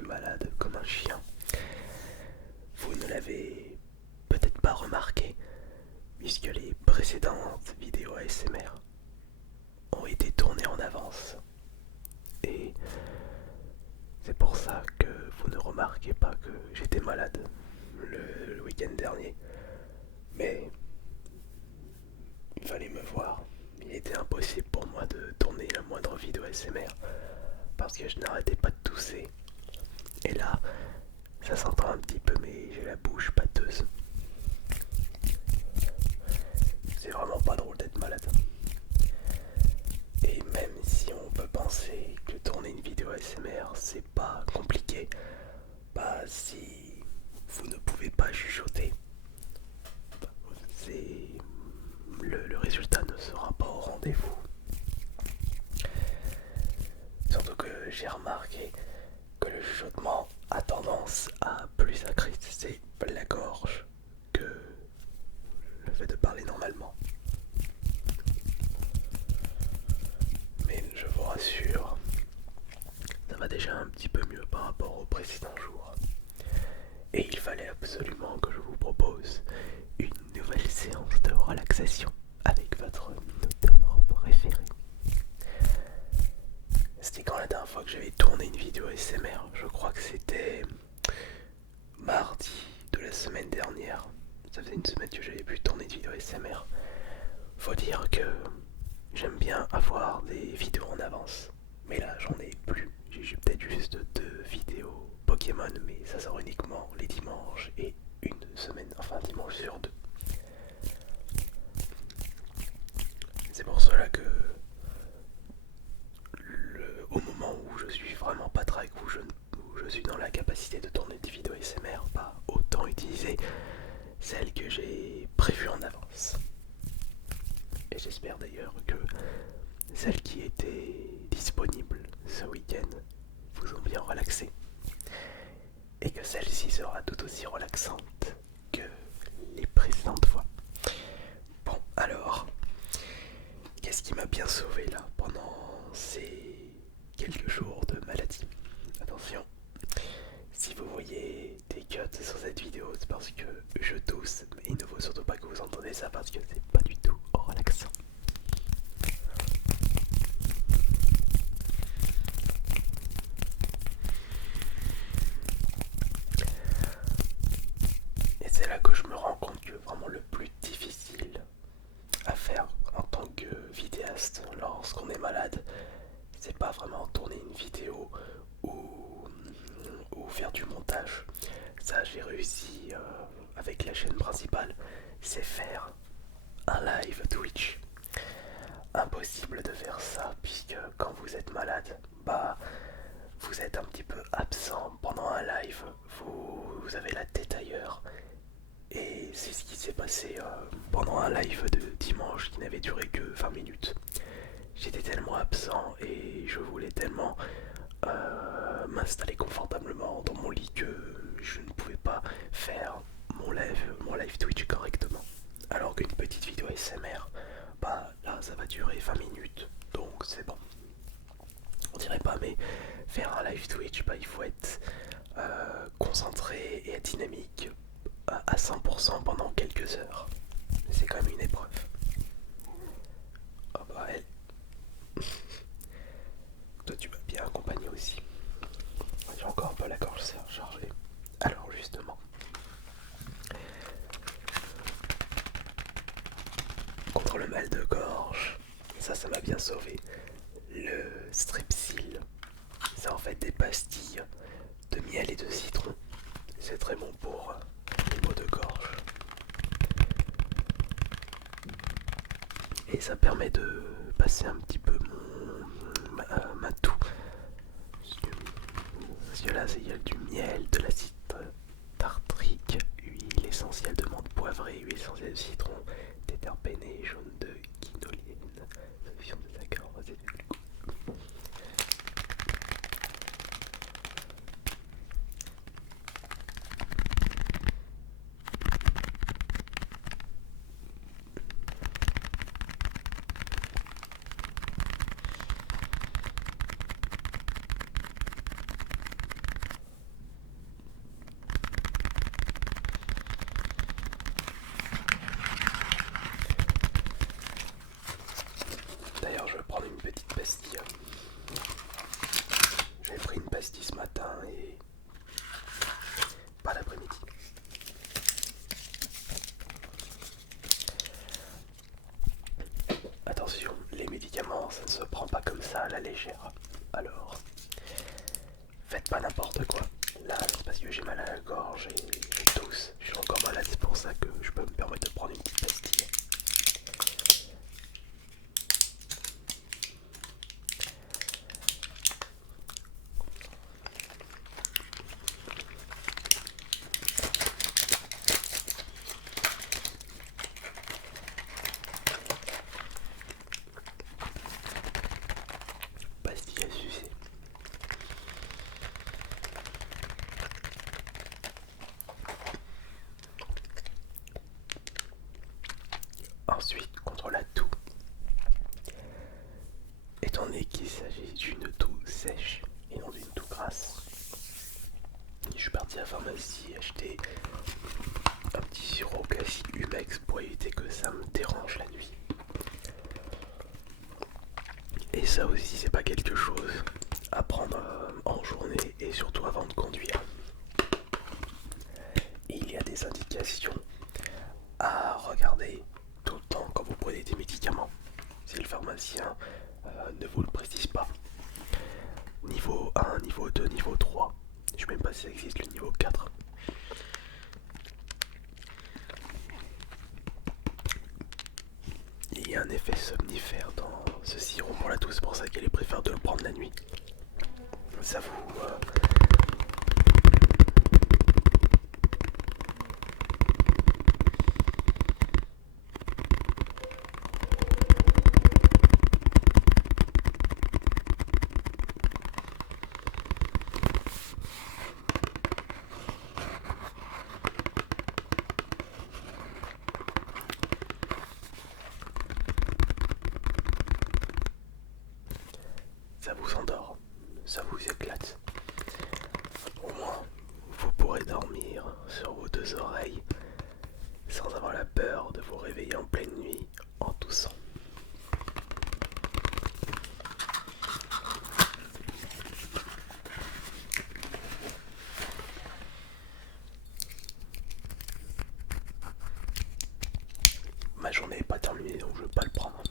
suis malade comme un chien. Vous ne l'avez peut-être pas remarqué, puisque les précédentes vidéos ASMR ont été tournées en avance. Et c'est pour ça que vous ne remarquez pas que j'étais malade le week-end dernier. Mais il fallait me voir. Il était impossible pour moi de tourner la moindre vidéo ASMR parce que je n'arrêtais pas de tousser. Et là, ça s'entend un petit peu, mais j'ai la bouche pâteuse. C'est vraiment pas drôle d'être malade. Et même si on peut penser que tourner une vidéo ASMR c'est pas compliqué, bah si vous ne pouvez pas chuchoter, c'est le résultat ne sera pas au rendez-vous. Surtout que j'ai remarqué que le chuchotement a tendance à plus agresser la gorge que le fait de parler normalement. Mais je vous rassure, ça va déjà un petit peu mieux par rapport aux précédents jours. Et il fallait absolument que je vous propose une nouvelle séance de relaxation avec votre minotaure préféré. C'était quand la dernière fois que j'avais tourné une vidéo ASMR? Je crois que c'était mardi de la semaine dernière. Ça faisait une semaine que j'avais pu tourner une vidéo ASMR. Faut dire que j'aime bien avoir des vidéos en avance. Mais là j'en ai plus. J'ai peut-être juste 2 vidéos Pokémon, mais ça sort uniquement les dimanches et une semaine, enfin un dimanche sur 2. C'est pour cela que au moment où je suis vraiment pas très où je suis dans la capacité de tourner des vidéos ASMR, bah autant utiliser celles que j'ai prévues en avance. Et j'espère d'ailleurs que celles qui étaient disponibles ce week-end vous ont bien relaxé. Et que celle-ci sera tout aussi relaxante que les précédentes fois. Bon, alors, qu'est-ce qui m'a bien sauvé là pendant ces quelques jours de maladie? Attention, si vous voyez des cuts sur cette vidéo, c'est parce que je tousse, mais il ne faut surtout pas que vous entendez ça parce que c'est pas du tout relaxant. Et c'est là que je me rends compte que vraiment le plus difficile à faire en tant que vidéaste lorsqu'on est malade, c'est pas vraiment tourner une vidéo ou faire du montage. Ça j'ai réussi avec la chaîne principale, c'est faire un live Twitch. Impossible de faire ça puisque quand vous êtes malade, bah vous êtes un petit peu absent pendant un live, vous avez la tête ailleurs. Et c'est ce qui s'est passé pendant un live de dimanche qui n'avait duré que 20 minutes. J'étais tellement absent et je voulais tellement m'installer confortablement dans mon lit que je ne pouvais pas faire mon live Twitch correctement. Alors qu'une petite vidéo SMR, bah là ça va durer 20 minutes, donc c'est bon. On dirait pas, mais faire un live Twitch, bah il faut être concentré et dynamique à 100% pendant quelques heures. C'est quand même une épreuve. Oh bah elle. Toi tu m'as bien accompagné aussi. J'ai encore un peu la gorge chargée. Alors justement, contre le mal de gorge, ça m'a bien sauvé. Le strepsil, c'est en fait des pastilles de miel et de citron. C'est très bon pour les maux de gorge. Et ça permet de passer un petit peu ma toux. Parce que là, il y a du miel, de l'acide tartrique, huile essentielle de menthe poivrée, huile essentielle de citron, des terpènes jaune de quinoline, solution de saccharose et du glucose. légère. Alors, faites pas n'importe quoi. Là, c'est parce que j'ai mal à la gorge et je tousse. Je suis encore malade, c'est pour ça que je peux me permettre de prendre une petite pastille. Pastille à sucer. Ensuite, contre la toux. Étant donné qu'il s'agit d'une toux sèche et non d'une toux grasse, je suis parti à la pharmacie acheter un petit sirop classique Humex pour éviter que ça me dérange la nuit. Et ça aussi, c'est pas quelque chose à prendre en journée et surtout avant de conduire. Il y a des indications à regarder tout le temps quand vous prenez des médicaments. Si le pharmacien ne vous le précise pas. Niveau 1, niveau 2, niveau 3. Je ne sais même pas si ça existe le niveau 4. Il y a un effet somnifère dans ce sirop pour la toux, c'est pour ça qu'elle préfère de le prendre la nuit. Ça vous... ça vous endort, ça vous éclate. Au moins, vous pourrez dormir sur vos deux oreilles sans avoir la peur de vous réveiller en pleine nuit en toussant. Ma journée n'est pas terminée donc je ne vais pas le prendre.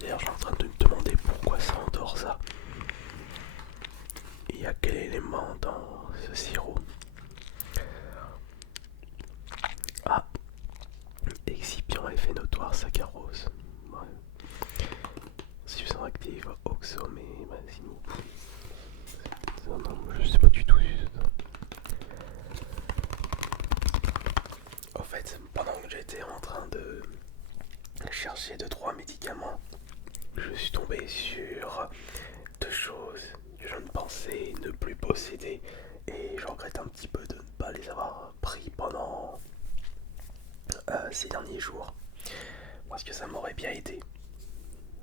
D'ailleurs, je suis en train de me demander pourquoi ça endort ça. Il y a quel élément dans ce sirop? Ah, excipient effet notoire saccharose. Ouais. Substance active, oxomémazine. Non, je sais pas du tout. En fait, pendant que j'étais en train de chercher 2-3 médicaments, je suis tombé sur deux choses que je ne pensais ne plus posséder et je regrette un petit peu de ne pas les avoir pris pendant ces derniers jours parce que ça m'aurait bien aidé.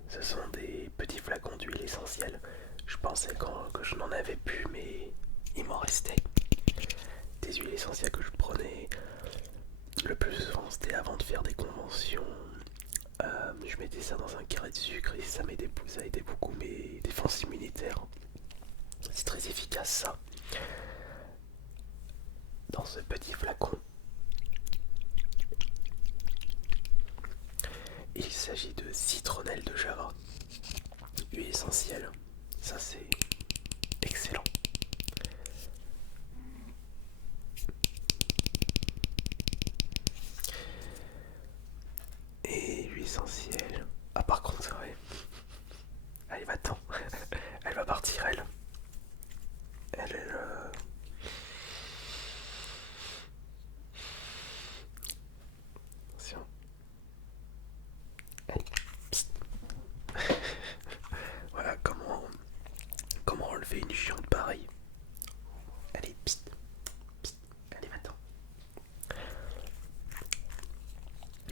Ce sont des petits flacons d'huile essentielle. Je pensais que je n'en avais plus, mais il m'en restait. Des huiles essentielles que je prenais le plus souvent, c'était avant de faire des conventions. Je mettais ça dans un carré de sucre et ça aidait beaucoup mes défenses immunitaires. C'est très efficace ça. Dans ce petit flacon, il s'agit de citronnelle de Java, huile essentielle. Ça c'est excellent. fait une chiante pareille. Allez, psst, psst, allez, va-t'en.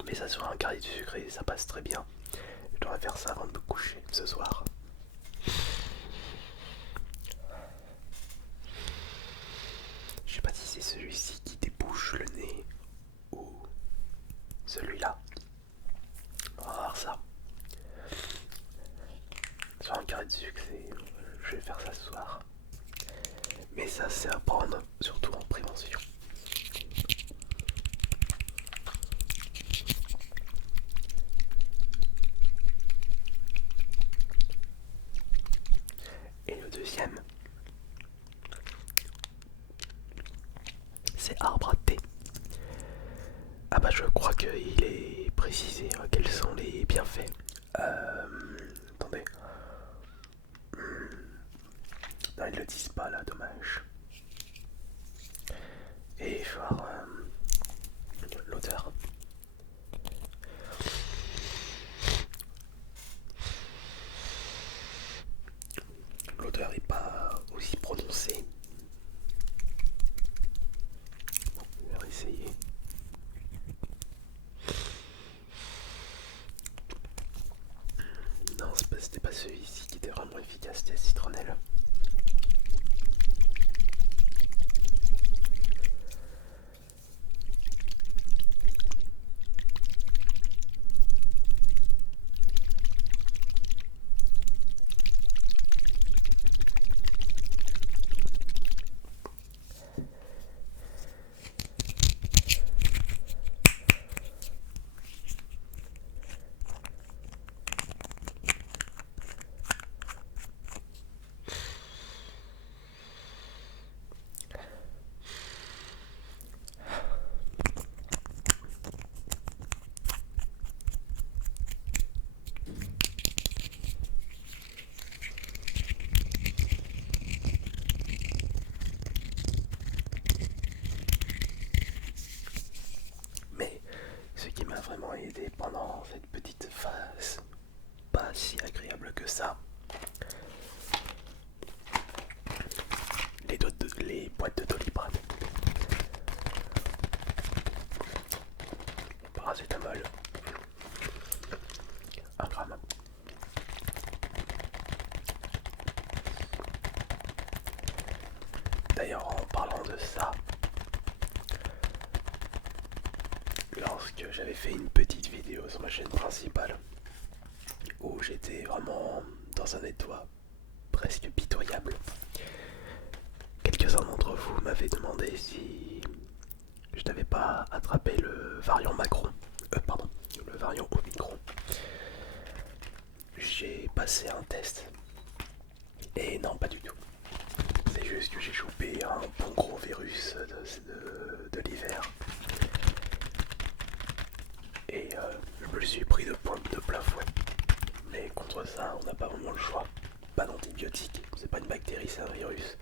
Mais ça sur un carré de sucré, ça passe très bien. Je devrais faire ça avant de me coucher ce soir. Je sais pas si c'est celui-ci qui débouche le nez ou celui-là. On va voir ça. Sur un carré de sucre, je vais faire ça ce soir. Mais ça, c'est à prendre, surtout en prévention. Et le deuxième, c'est arbre à thé. Ah bah je crois qu'il est précisé quels sont les bienfaits. Attendez. Non, ils le disent pas là, dommage. Et il faut voir l'odeur. L'odeur est pas aussi prononcée. Bon, on va essayer. Non, c'était pas celui-ci qui était vraiment efficace, c'était la citronnelle. Mais ce qui m'a vraiment aidé pendant cette petite phase pas si agréable que ça, les boîtes de Doliprane. Paracétamol, 1 gramme. D'ailleurs, en parlant de ça, lorsque j'avais fait une petite vidéo sur ma chaîne principale où j'étais vraiment dans un état presque pitoyable, quelques-uns d'entre vous m'avaient demandé si je n'avais pas attrapé le variant Macron. Pardon, le variant Omicron. J'ai passé un test. Et non, pas du tout. C'est juste que j'ai chopé un bon gros virus de l'hiver. Et je me le suis pris de plein fouet. Mais contre ça, on n'a pas vraiment le choix. Pas d'antibiotiques, c'est pas une bactérie, c'est un virus.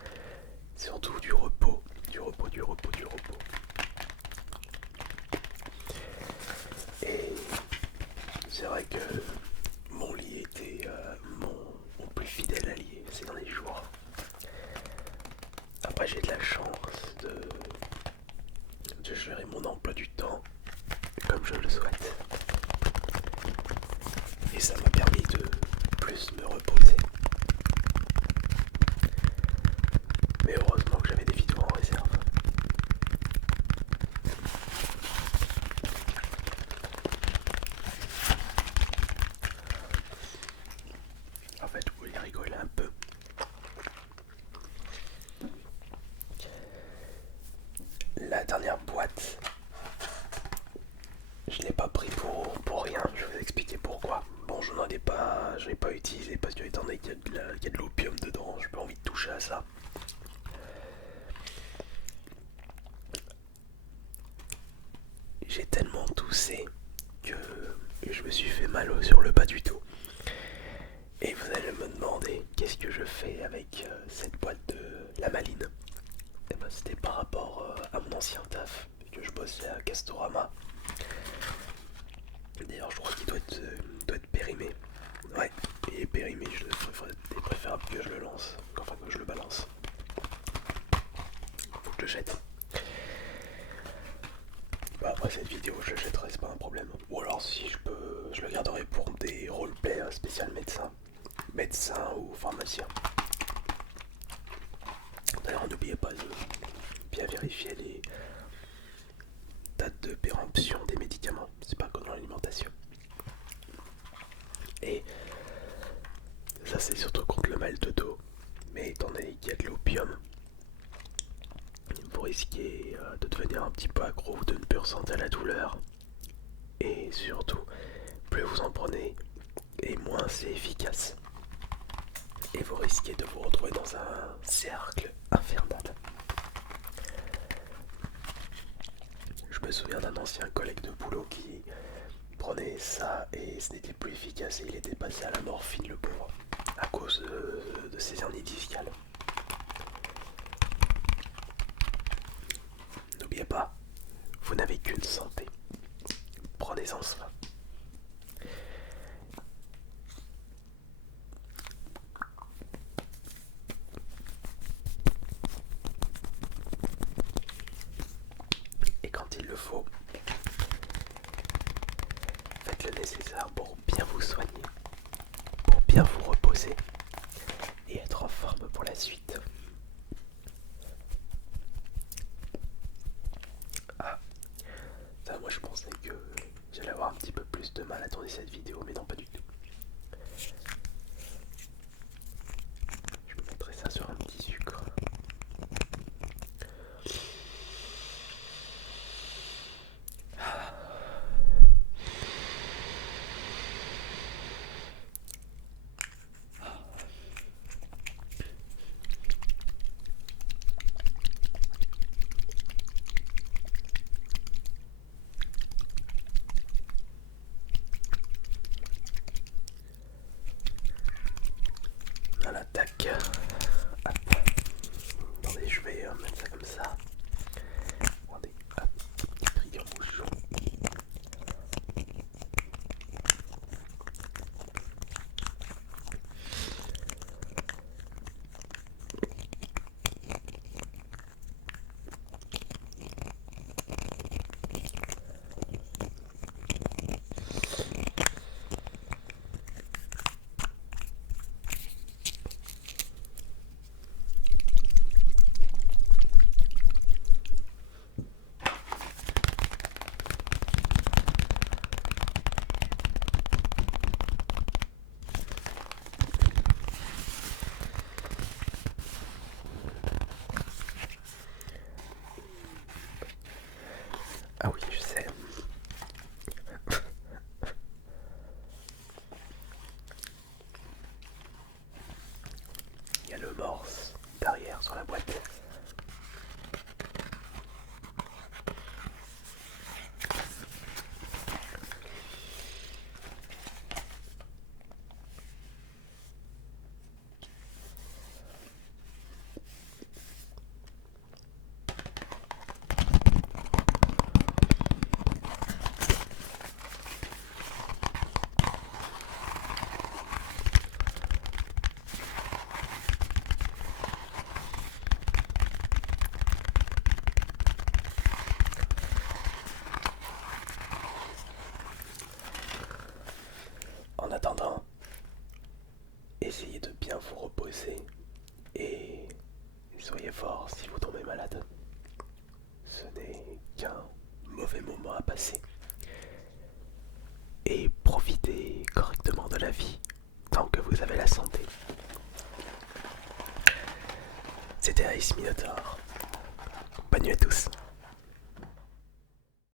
Surtout du repos, du repos, du repos, du repos. Et c'est vrai que mon lit était mon plus fidèle allié ces derniers jours. Après j'ai de la chance de gérer mon emploi du temps comme je le souhaite. Et ça m'a permis de plus me reposer. Mais heureusement que j'avais des vidéos en réserve. En fait, vous voulez rigoler un peu. La dernière boîte, je l'ai pas pris pour rien, je vais vous expliquer pourquoi. Bon, je n'en ai pas, je l'ai pas utilisé parce que étant donné qu'il y a de l'opium dedans, j'ai pas envie de toucher à ça. J'ai tellement toussé que je me suis fait mal sur le bas du dos. Et vous allez me demander qu'est-ce que je fais avec cette boîte de la maline. Et ben, c'était par rapport à mon ancien taf, que je bossais à Castorama. D'ailleurs, je crois qu'il doit être périmé. Ouais, il est périmé, il est préférable que je le lance, enfin que je le balance. médecin ou pharmacien. D'ailleurs, n'oubliez pas de bien vérifier les dates de péremption des médicaments, c'est pas comme dans l'alimentation. Et ça, c'est surtout contre le mal de dos, mais étant donné qu'il y a de l'opium, vous risquez de devenir un petit peu accro, de ne plus ressentir la douleur, et surtout, plus vous en prenez, et moins c'est efficace. Et vous risquez de vous retrouver dans un cercle infernal. Je me souviens d'un ancien collègue de boulot qui prenait ça et ce n'était plus efficace et il était passé à la morphine, le pauvre, à cause de ses hernies discales. N'oubliez pas, vous n'avez qu'une santé. Prenez-en soin. Et quand il le faut, faites le nécessaire pour bien vous soigner, pour bien vous reposer et être en forme pour la suite. Ah, ça, moi je pensais que j'allais avoir un petit peu plus de mal à tourner cette vidéo, mais non, pas du tout. Je me mettrai ça sur un petit sucre. Voilà, tac. Hop. Attendez, je vais mettre ça comme ça. Attendez, hop, petit trigger-bouchon. Ah oui, je sais. Il y a le morse derrière sur la boîte. En attendant, essayez de bien vous reposer et soyez fort si vous tombez malade. Ce n'est qu'un mauvais moment à passer. Et profitez correctement de la vie tant que vous avez la santé. C'était Ice Minotaur. Bonne nuit à tous.